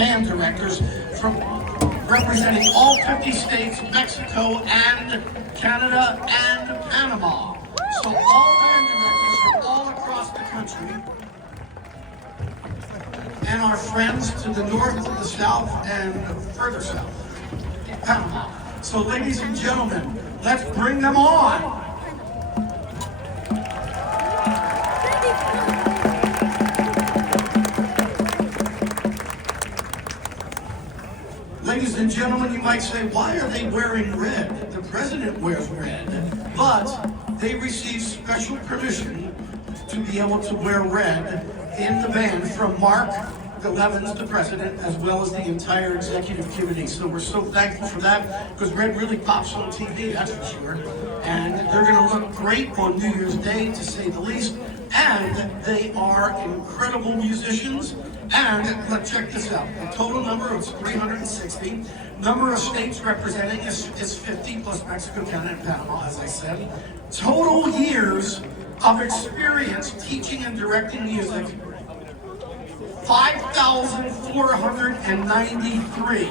band directors from representing all 50 states, Mexico, and Canada, and Panama. So all band directors from all across the country, and our friends to the north, to the south, and further south, Panama. So ladies and gentlemen, let's bring them on. Ladies and gentlemen, you might say, why are they wearing red? The president wears red, but they received special permission to be able to wear red in the band from Mark Levins, the president, as well as the entire executive committee. So we're so thankful for that, because red really pops on TV, that's for sure. And they're gonna look great on New Year's Day, to say the least. And they are incredible musicians. And let's check this out. The total number is 360. Number of states representing is 50, plus Mexico, Canada, and Panama, as I said. Total years of experience teaching and directing music, 5,493.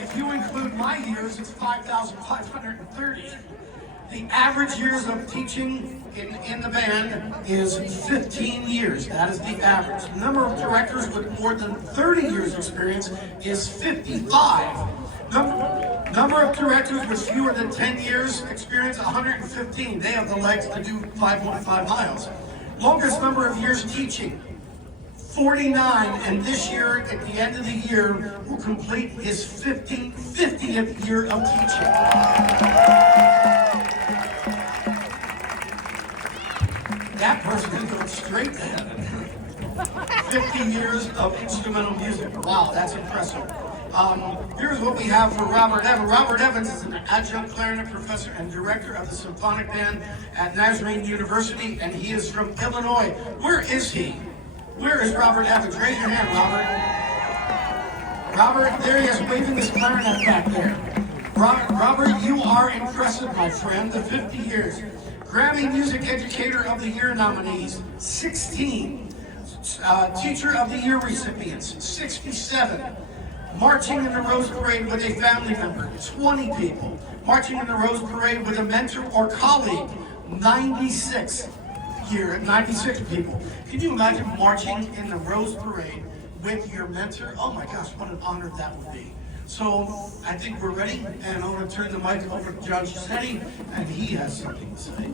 If you include my years, it's 5,530. The average years of teaching in the band is 15 years. That is the average. The number of directors with more than 30 years experience is 55. Number of directors with fewer than 10 years experience, 115. They have the legs to do 5.5 miles. Longest number of years teaching, 49. And this year, at the end of the year, will complete his 50th year of teaching. That person is going straight to heaven. 50 years of instrumental music. Wow, that's impressive. Here's what we have for Robert Evans. Robert Evans is an adjunct clarinet professor and director of the symphonic band at Nazarene University, and he is from Illinois. Where is he? Where is Robert Evans? Raise your hand, Robert. Robert, there he is, waving his clarinet back there. Robert, you are impressive, my friend. The 50 years. Grammy Music Educator of the Year nominees, 16. Teacher of the Year recipients, 67. Marching in the Rose Parade with a family member, 20 people. Marching in the Rose Parade with a mentor or colleague, 96 people. Can you imagine marching in the Rose Parade with your mentor? Oh my gosh, what an honor that would be. So I think we're ready, and I'm going to turn the mic over to John Giuseppe, and he has something to say.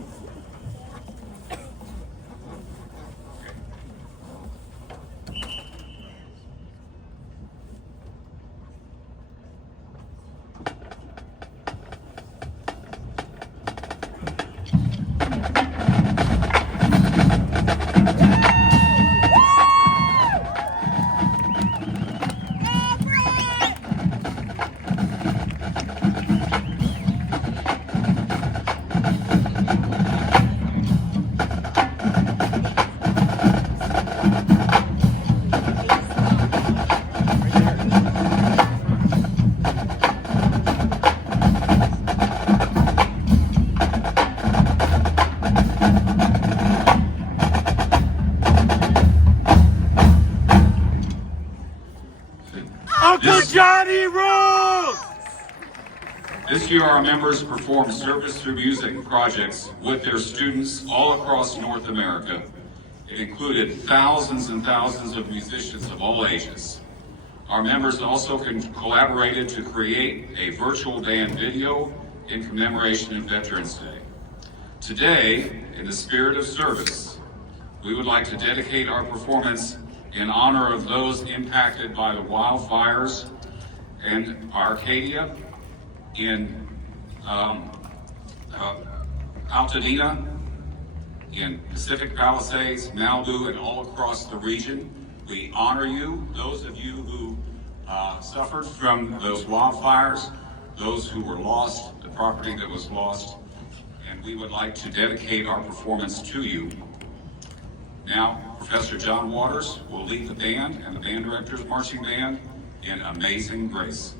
This year, our members performed service through music projects with their students all across North America. It included thousands and thousands of musicians of all ages. Our members also collaborated to create a virtual band video in commemoration of Veterans Day. Today, in the spirit of service, we would like to dedicate our performance in honor of those impacted by the wildfires in Arcadia, in Pasadena, in Pacific Palisades, Malibu, and all across the region. We honor you, those of you who suffered from those wildfires, those who were lost, the property that was lost, and we would like to dedicate our performance to you. Now, Professor John Waters will lead the band and the band director's marching band in Amazing Grace.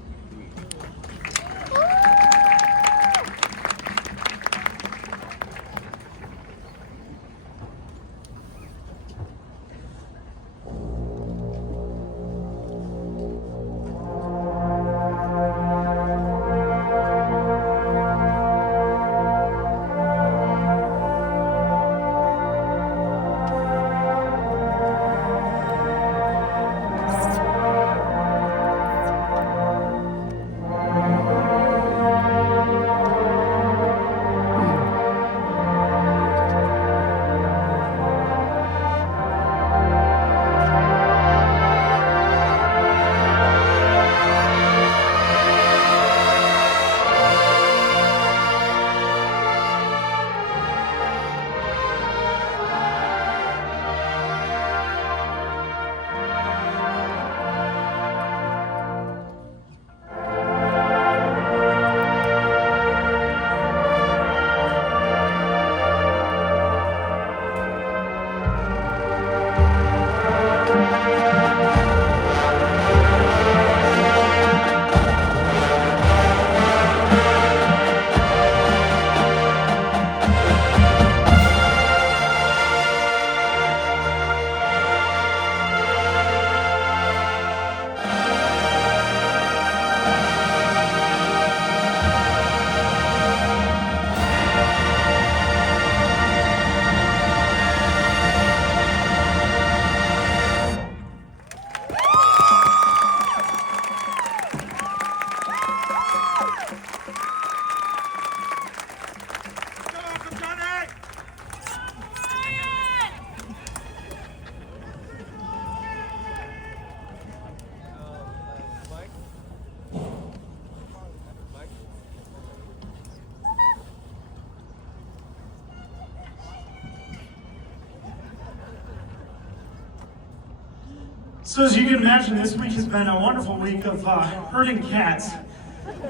So as you can imagine, this week has been a wonderful week of herding cats.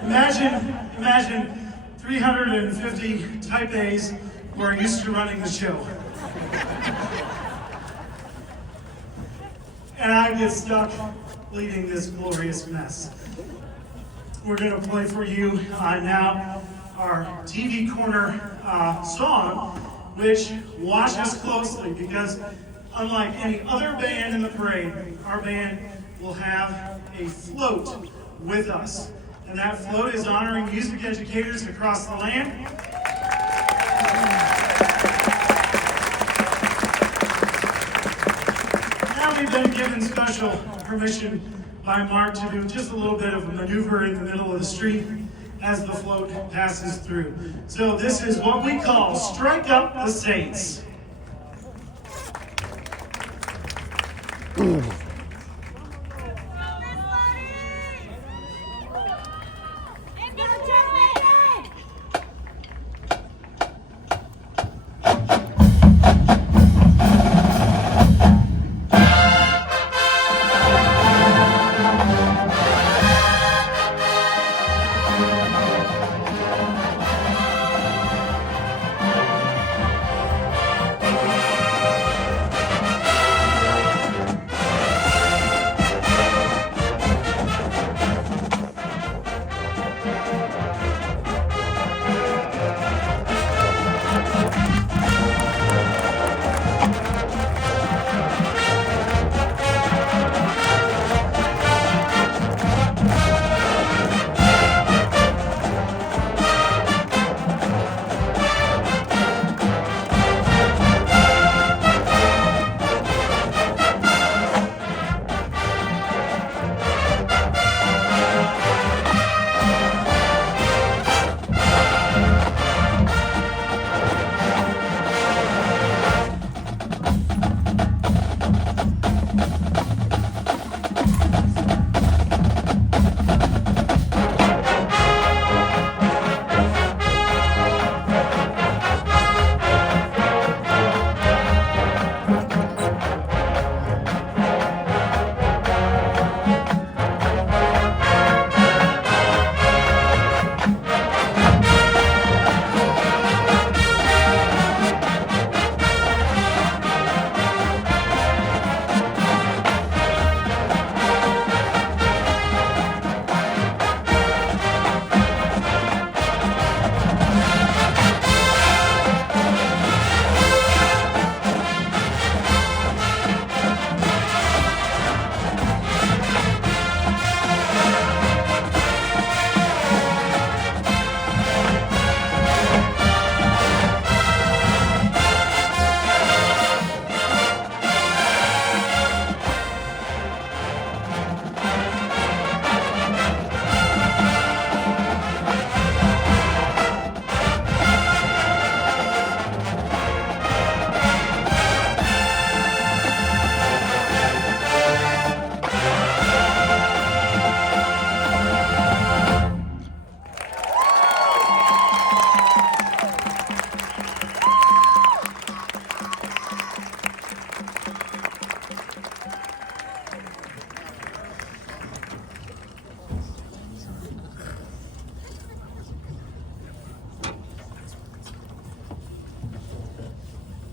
Imagine 350 Type A's who are used to running the show. And I get stuck leading this glorious mess. We're gonna play for you now our TV Corner song, which watch us closely because unlike any other band in the parade, our band will have a float with us. And that float is honoring music educators across the land. Now we've been given special permission by Mark to do just a little bit of a maneuver in the middle of the street as the float passes through. So this is what we call Strike Up the Saints.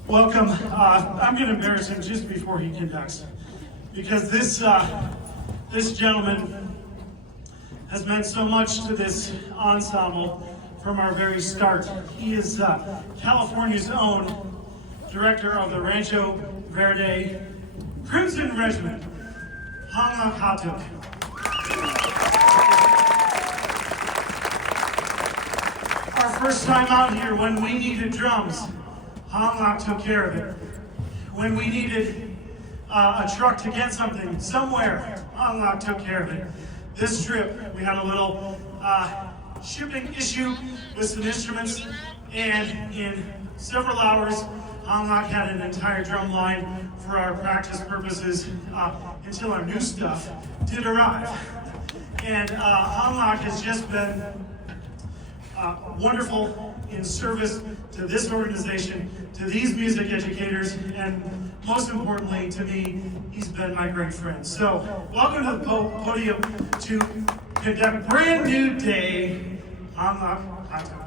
Welcome. I'm going to embarrass him just before he conducts, because this gentleman has meant so much to this ensemble from our very start. He is California's own director of the Rancho Verde Crimson Regiment, Hong Hatuk. Our first time out here, when we needed drums, Hong Lok took care of it. When we needed a truck to get something somewhere, Hong Lok took care of it. This trip, we had a little shipping issue with some instruments, and in several hours, Hong Lok had an entire drum line for our practice purposes until our new stuff did arrive. And Hong Lok has just been wonderful in service to this organization, to these music educators, and most importantly to me, he's been my great friend. So welcome to the podium to conduct Brand New Day on the Hot Topic.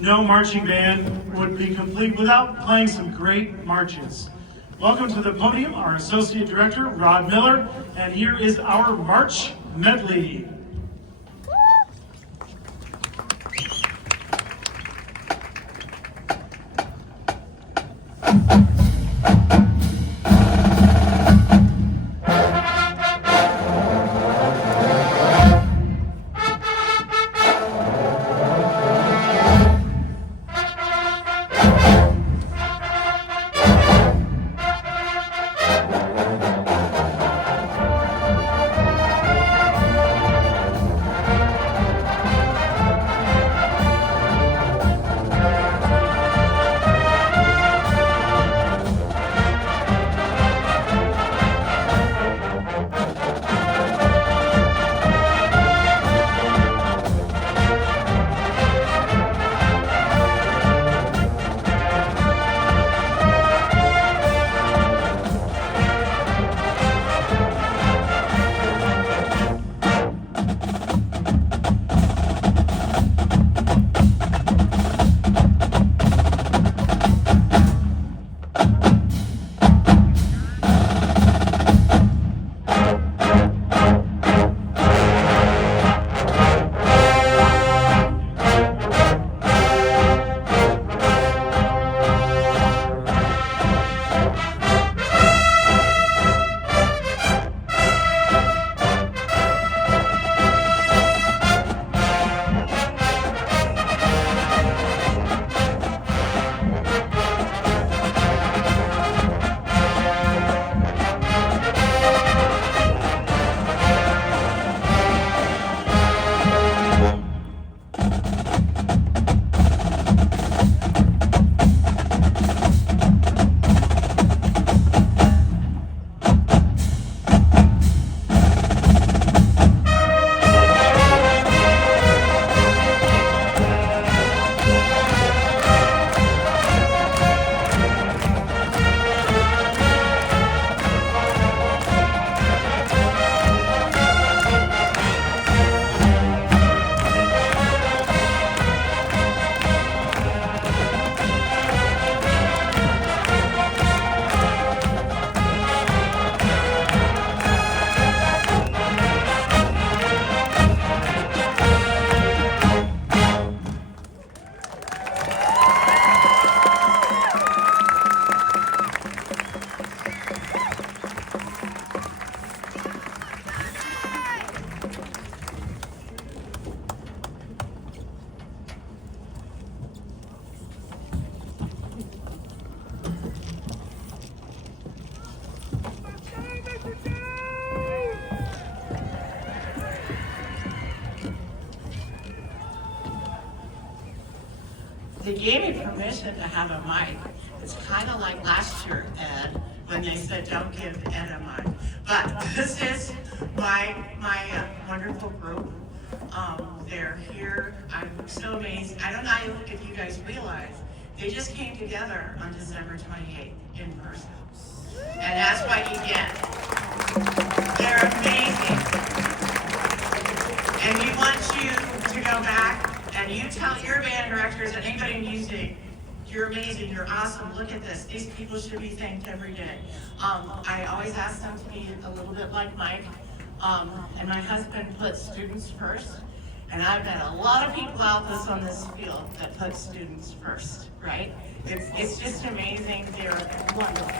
No marching band would be complete without playing some great marches. Welcome to the podium, our Associate Director, Rod Miller, and here is our March Medley. they gave me permission to have a mic. It's kind of like last year, Ed, when they said don't give Ed a mic. But this is my wonderful group. They're here. I'm so amazed. I don't know if you guys realize, they just came together on December 28th in person. And that's what you get. They're amazing. And we want you to go back and you tell your band directors and anybody in music, you're amazing, you're awesome, look at this. These people should be thanked every day. I always ask them to be a little bit like Mike. And my husband puts students first. And I've met a lot of people out on this field that put students first, right? It's just amazing. They're wonderful.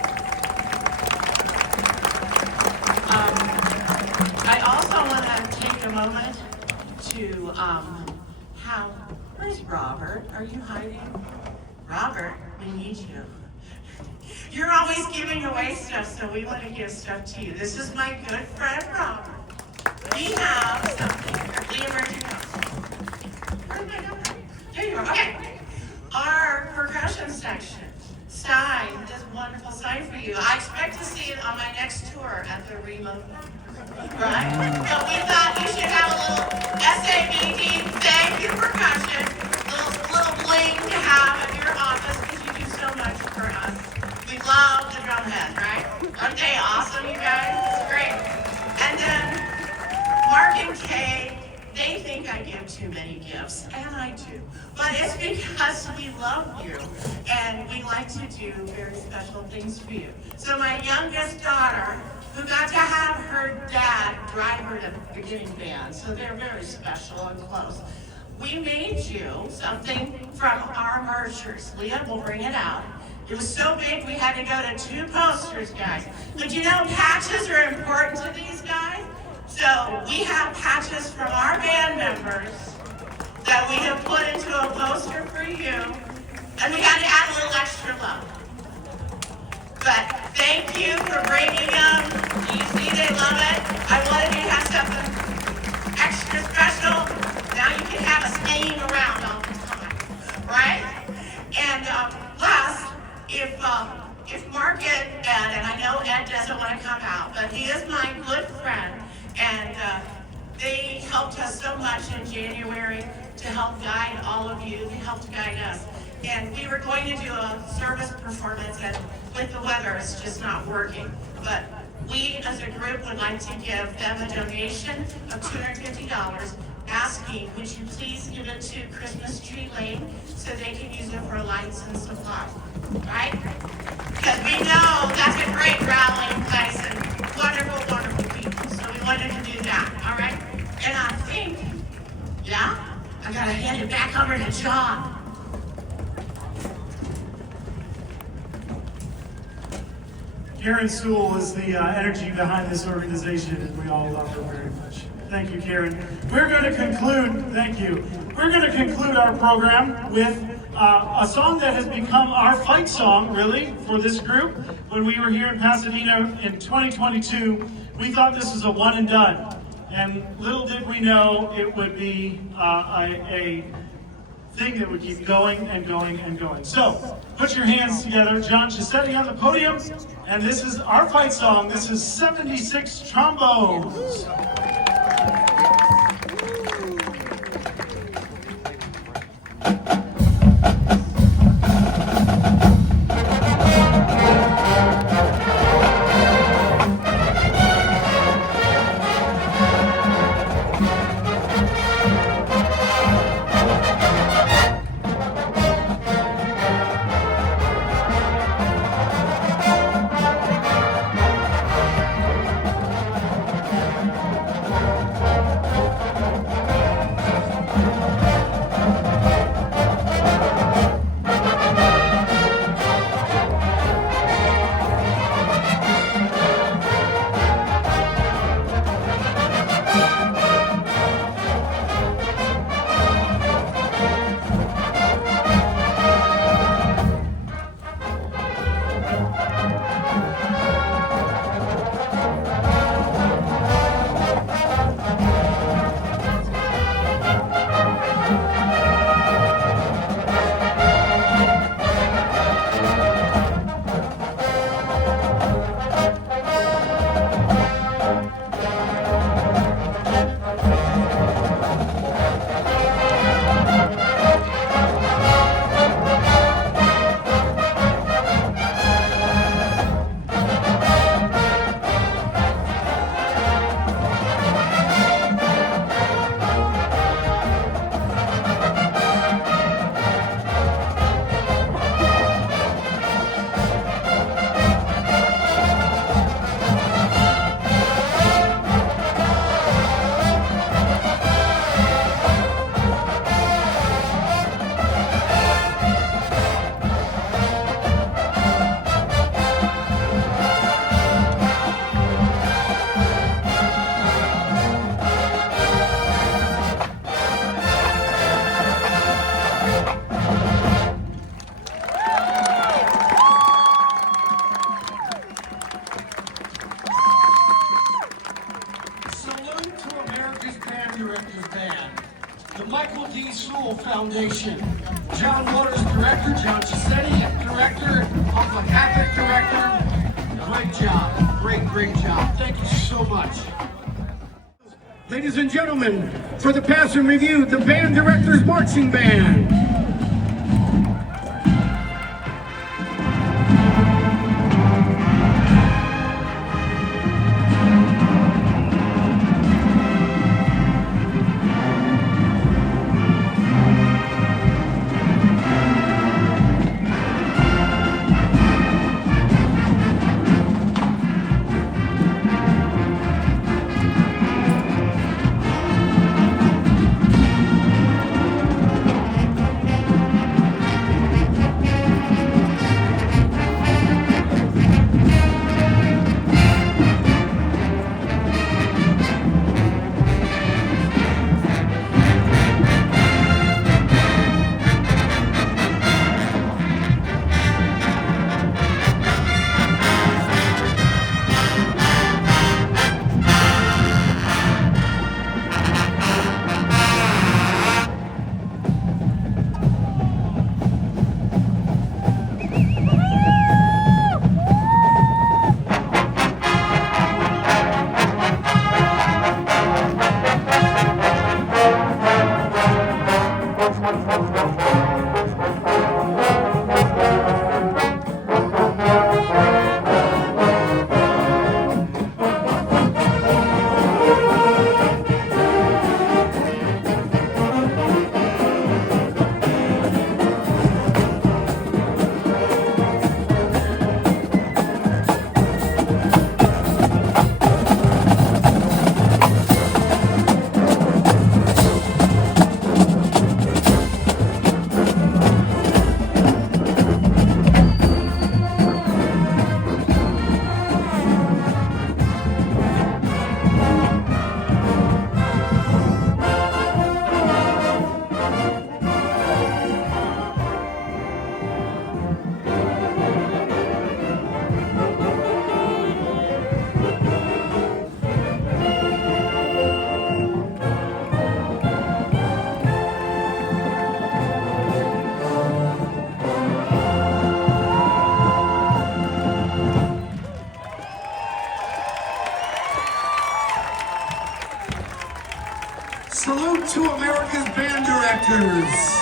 I also want to take a moment to where's Robert? Are you hiding? Robert, we need you. You're always giving away stuff, so we want to give stuff to you. This is my good friend, Robert. We have something here. Liam, where'd you go? Where'd I go? There you are. Okay. Our percussion section signed this wonderful sign for you. I expect to see it on my next tour at the remote. Right? But we thought you should have a little SABD thank you percussion, little bling to have in your office because you do so much for us. We love the drum head, right? Aren't they awesome, you guys? It's great. And then Mark and Kay, they think I give too many gifts, and I do. But it's because we love you, and we like to do very special things for you. So my youngest daughter, who got to have her dad drive her to the beginning band, so they're very special and close. We made you something from our merchers. Leah will bring it out. It was so big we had to go to 2 posters, guys. But you know, patches are important to these guys. So we have patches from our band members that we have put into a poster for you. And we got to add a little extra love. But thank you for bringing them. You see they love it. I wanted you to have something extra special. Now you can have us hanging around all the time, right? And last, if Mark and I know Ed doesn't want to come out, but he is my good friend, and they helped us so much in January to help guide all of you. They helped guide us. And we were going to do a service performance, and with the weather, it's just not working. But we, as a group, would like to give them a donation of $250, asking, would you please give it to Christmas Tree Lane so they can use it for lights and supplies, right? Because we know that's a great rallying place and wonderful, wonderful people. So we wanted to do that, all right? And I think, I gotta hand it back over to John. Karen Sewell is the energy behind this organization, and we all love her very much. Thank you, Karen. We're going to conclude, thank you. We're going to conclude our program with a song that has become our fight song, really, for this group. When we were here in Pasadena in 2022, we thought this was a one and done. And little did we know it would be a thing that would keep going and going and going. So, put your hands together. John Chisetti on the podium. And this is our fight song. This is 76 Trombones. Salute to America's Band Directors Band, the Michael D. Sewell Foundation, John Waters Director, John Chisetti Director, Uncle Catholic Director. Great job, great job. Thank you so much. Ladies and gentlemen, for the Pass and Review, the Band Directors Marching Band. Salute to America's Band Directors.